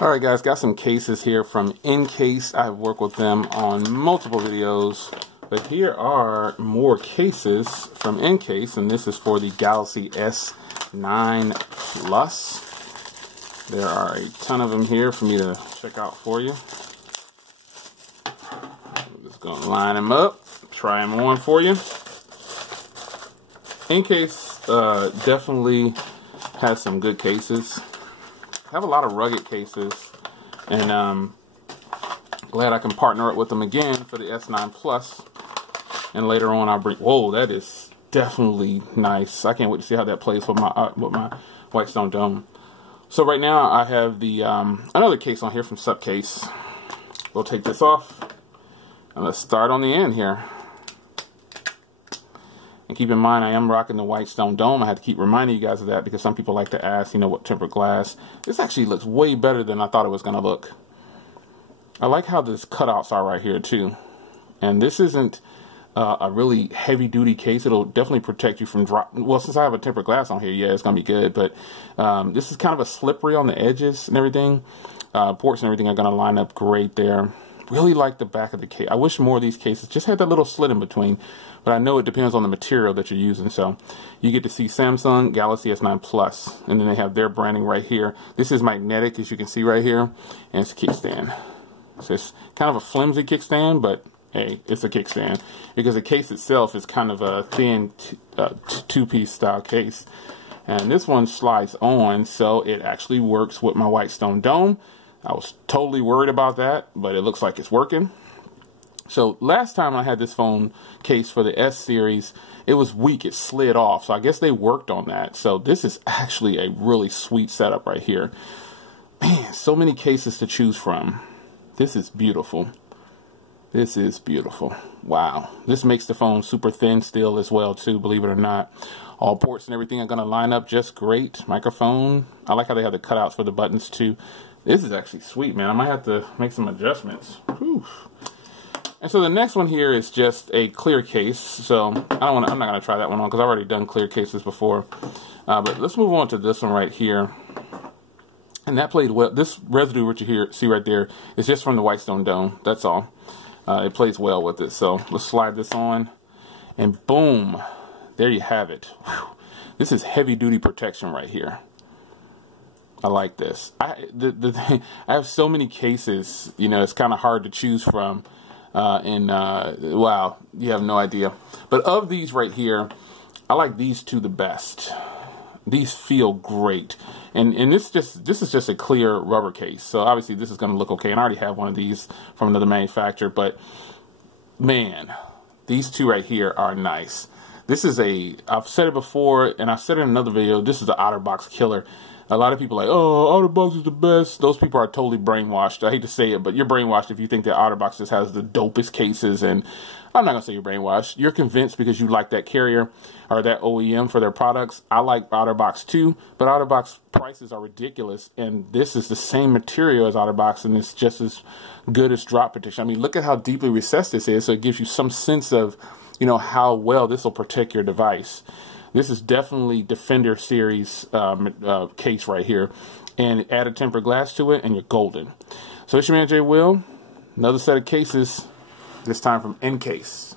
Alright guys, got some cases here from Encased. I've worked with them on multiple videos, but here are more cases from Encased, and this is for the Galaxy S9 Plus. There are a ton of them here for me to check out for you. I'm just going to line them up, try them on for you. Encased definitely has some good cases. I have a lot of rugged cases, and glad I can partner up with them again for the S9 Plus. And later on I'll bring, whoa, that is definitely nice. I can't wait to see how that plays with my White Stone Dome. So right now I have the another case on here from Subcase. We'll take this off and let's start on the end here. And keep in mind, I am rocking the White Stone Dome. I had to keep reminding you guys of that because some people like to ask, you know, what tempered glass. This actually looks way better than I thought it was going to look. I like how these cutouts are right here too. And this isn't a really heavy-duty case. It'll definitely protect you from drop. Well, since I have a tempered glass on here, yeah, it's going to be good. But this is kind of a slippery on the edges and everything. Ports and everything are going to line up great there. Really like the back of the case. I wish more of these cases just had that little slit in between, but I know it depends on the material that you're using. So you get to see Samsung Galaxy S9 Plus, and then they have their branding right here. This is magnetic, as you can see right here, and it's a kickstand. So it's kind of a flimsy kickstand, but hey, it's a kickstand because the case itself is kind of a thin two-piece style case, and this one slides on, so it actually works with my White Stone Dome. I was totally worried about that, but it looks like it's working. So last time I had this phone case for the S series, it was weak, it slid off. So I guess they worked on that. So this is actually a really sweet setup right here. Man, so many cases to choose from. This is beautiful. This is beautiful. Wow. This makes the phone super thin still as well too, believe it or not. All ports and everything are going to line up just great. Microphone. I like how they have the cutouts for the buttons too. This is actually sweet, man. I might have to make some adjustments. Whew. And so the next one here is just a clear case. So I'm not going to try that one on because I've already done clear cases before. But let's move on to this one right here. And that played well. This residue which you see right there is just from the White Stone Dome. That's all. It plays well with it. So let's slide this on. And boom. There you have it. Whew. This is heavy duty protection right here. I like this. I have so many cases, you know, it's kind of hard to choose from. Wow, you have no idea. But of these right here, I like these two the best. These feel great. And this is just a clear rubber case. So obviously this is going to look okay. And I already have one of these from another manufacturer. But man, these two right here are nice. This is I've said it before, and I've said it in another video, this is the OtterBox killer. A lot of people are like, oh, OtterBox is the best. Those people are totally brainwashed. I hate to say it, but you're brainwashed if you think that OtterBox just has the dopest cases. And I'm not going to say you're brainwashed. You're convinced because you like that carrier or that OEM for their products. I like OtterBox too, but OtterBox prices are ridiculous. And this is the same material as OtterBox, and it's just as good as drop protection. I mean, look at how deeply recessed this is. So it gives you some sense of, you know, how well this will protect your device. This is definitely Defender series case right here. And add a tempered glass to it and you're golden. So it's your man Jay Will. Another set of cases, this time from Encased.